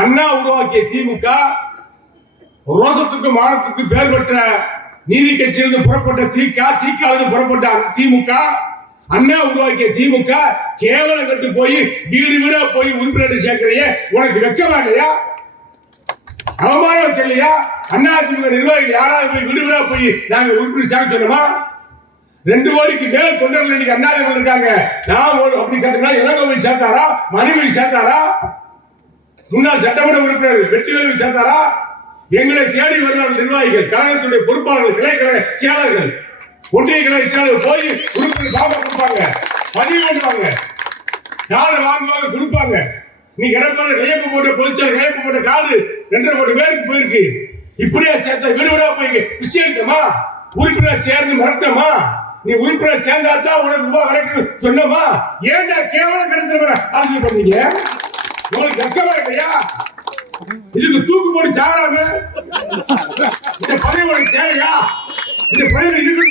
அண்ணா உருவாக்கிய திமுக ரோசத்துக்கும் மானத்துக்கும் பேர் பெற்ற நீதி கட்சியிலிருந்து புறப்பட்ட திகாலிருந்து புறப்பட்ட திமுக, அண்ணா உருவாக்கிய திமுக கேவலம் கட்டு போய் வீடு வீடா போய் உறுப்பினர் சேர்க்கிறைய உனக்கு வெக்கமா இல்லையா? அவமானம் தெரியலையா? அண்ணா திமுக நிர்வாகிகள் யாராவது போய் வீடு வீடா போய் நாங்க உறுப்பினர் சேர்க்க சொன்னோமா? 2 கோடிக்கு மேல் தொண்டர்கள் இன்னைக்கு அண்ணா இருக்காங்க. நான் அப்படி கேட்டா இளங்கோ போய் சேர்த்தாரா? மணி போய் சேர்த்தாரா? முன்னாள் சட்டமன்ற உறுப்பினர் வெற்றிவேலு சேர்த்தாரா? எங்களை தேடி வருவார்கள் நிர்வாகிகள், கழகத்துடைய பொறுப்பாளர்கள், கிளைக்கழக செயலாளர்கள், ஒன்றிய கழக செயலாளர் போய் உறுப்பினர் பாபா கொடுப்பாங்க, பதிவு பண்ணுவாங்க, கார்டு வாங்குவாங்க, கொடுப்பாங்க. நீ கிடப்பட கையப்ப போட்ட பொதுச்செயலர் கையப்ப போட்ட கார்டு 2.5 கோடி பேருக்கு போயிருக்கு. இப்படியா சேர்த்த வீடு வீடா போய் பிச்சை எடுத்தமா? உறுப்பினர் சேர்ந்து மிரட்டமா? நீ உறுப்பினர் சேர்ந்தாதான் உனக்கு ரூபாய் கிடைக்கும் சொன்னமா? ஏன்டா கேவலம் கிடைக்கிற அரசியல் பண்ணீங்க? உங்களுக்கு வெக்கமா இல்லையா? இதுக்கு தூக்கு போட்டு சாகலாமே. இந்த பதவி உனக்கு தேவையா? இந்த பதவி இருக்கு